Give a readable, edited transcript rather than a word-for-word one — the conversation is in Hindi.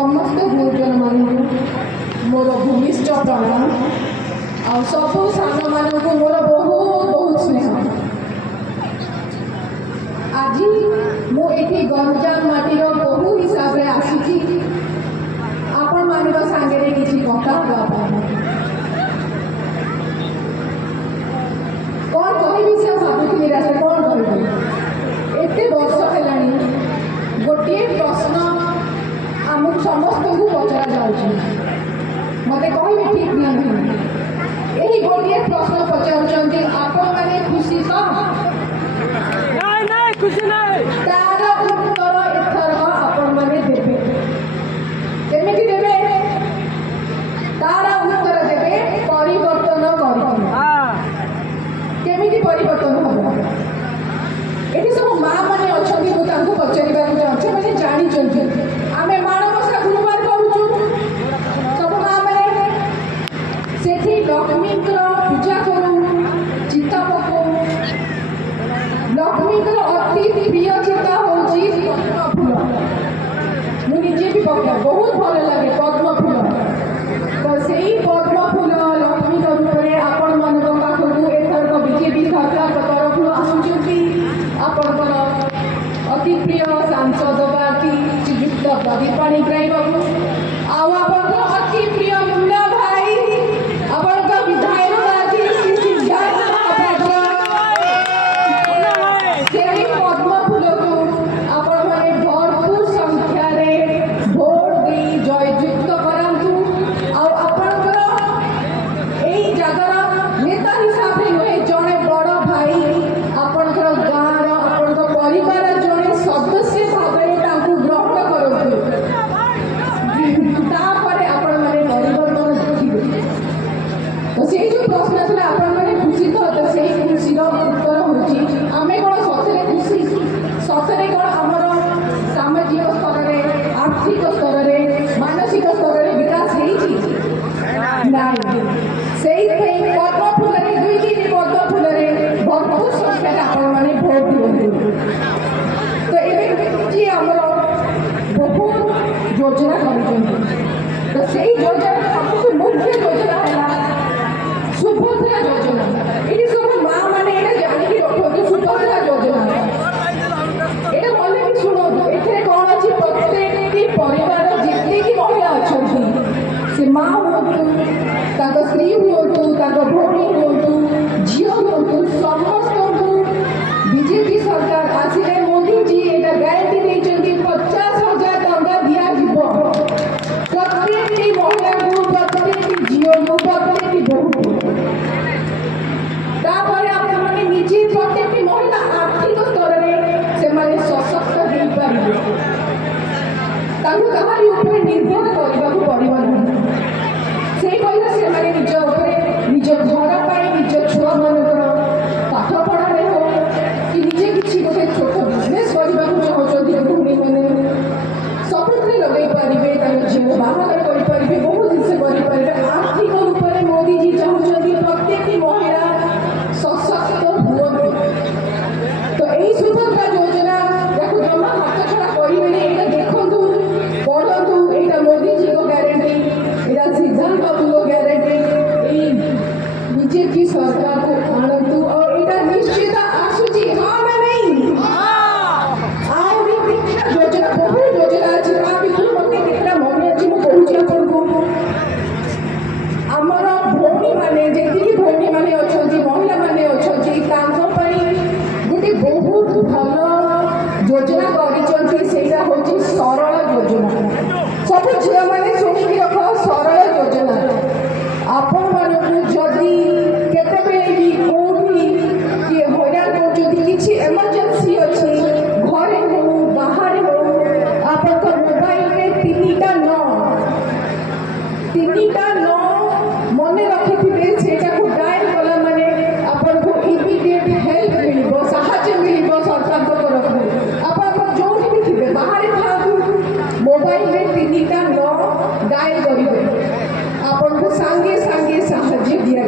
समस्त गुरुजन मानक मोर भूमिष्ठ प्रणाम आ सबू सान मानक मोर बहुत बहुत स्नेह। आज मुझे गंजाम माटीर बहु हिसाब से आसी आपण मान सांगे किसी कथा कौन कह से भावुली रास्ता कौन कह एत वर्ष है गोटे प्रश्न आम समस्त को पचरा जाऊँ मत कहे ठीक नहीं यही गोटे प्रश्न पचार आपण मैंने खुशी तो खुशी नहीं तार उत्तर एथर आपण मैंने देवे केमी देवे तार उत्तर देवे परिवर्तन केमी परिवर्तन हम ये सब माँ मैंने अच्छा मुझे पचार चाहूँ मैंने जानी आम माणबसा गुरुवार करुचु सब माँ मैंने से लक्ष्मी पूजा करूँ चिता पकऊ लक्ष्मी अति प्रिय चिता हूँ पद्म फूल मुझे भी पका बहुत भल लगे पद्म फूल तो से पद्म फूल लक्ष्मी रूप में आपण मान पाखक एथर बीजेपी सरकार तरफ आसुच्च आपणकर अति प्रिय सांसद प्रार्थी श्रीयुक्त प्रदीप पाणिग्राही बाबू अति प्रिय मुन्ना भाई आपणकर विधायक प्रार्थी श्री सिद्धार्थ से पद्म फूल को आपण मैंने भरपूर संख्यार भोट दे जययुक्त करातु आपणकर यही जगार नेता हिसाब से नुहे जड़े बड़ भाई आपणकर गाँव आपणकर परिवार जड़े सदस्य भाव ग्रहण करूँ तापर आपण मैंने परिवर्तन देखिए तो से जो प्रश्न था आपण मैंने खुशी तो से खुशी उत्तर हूँ आम कौन सतरे खुशी सतरे कौन आमर सामाजिक स्तर में आर्थिक स्तर में मानसिक स्तर में विकास पद्म फूल दुई तीन पद्म फूल भरपूर संख्यार आपण मैंने भोट दिखाते तो ये आमर बहुत योजना कर तो से योजना सबसे मुख्य योजना है सुभद्रा योजना ये सब माँ मैंने जानिक रखते सुभद्रा योजना ये मन भी शुणु ए कौन अच्छी प्रत्येक परिवार जितनी महिला अच्छा से माँ हूँ स्त्री हूँ भौणी हूँ झील हूँ समस्त बीजेपी सरकार आसिले मोदी जी एटा गारंटी देते 50,000 टंका दिया प्रत्येक महिला को प्रत्येक झील को प्रत्येक बहू आपने निजे प्रत्येक महिला आर्थिक स्तर में सशक्त हो पारे कहारी उपर निर्भर करने पड़ो से पैसा से निज निज घर पर निज छुआ मान पाठ पढ़ाने हो कि निजे किसी गोटे छोट बिजनेस करने चाहते गृहिणी मैंने सबुथे लगे पारे झील बाहर करें बहुत जिन करें आर्थिक रूप में मोदी जी चाहते प्रत्येक महिला सशक्त हुए तो यही सुभद्रा योजना या जमा हाथ छड़ा करेंगे ये देखूँ पढ़ू यहाँ मोदी जी को गारंटी यहाँ सिद्धांत बाबू को गारंटी बीजेपी सरकार को आणतु और यहाँ निश्चित आसूची हाँ मैं नहीं योजना बहुत योजना अच्छी भितर मत केटा मन अच्छी मुझे आपको आमर भौणी मैंने जी भौणी मैंने अच्छा महिला मैंने अच्छा गोटे बहुत भल योजना करा हूँ सरल योजना सब झील मैंने शुणिकी रख सरल योजना आपण मानू जदि केतबे भी कौटी किए हैरान होती किसी एमरजेंसी अच्छी घरे हो बाहर हो आप मोबाइल में तीन न मन रखिथे से डायल कला माने आपको इमिडिएट हेल्प मिल साहाय्य मिल सरकार तरफ आप जो भी थे बाहर था मोबाइल में 3टा न डायल करेंगे आपको सांगे सांगे साहाय्य दिया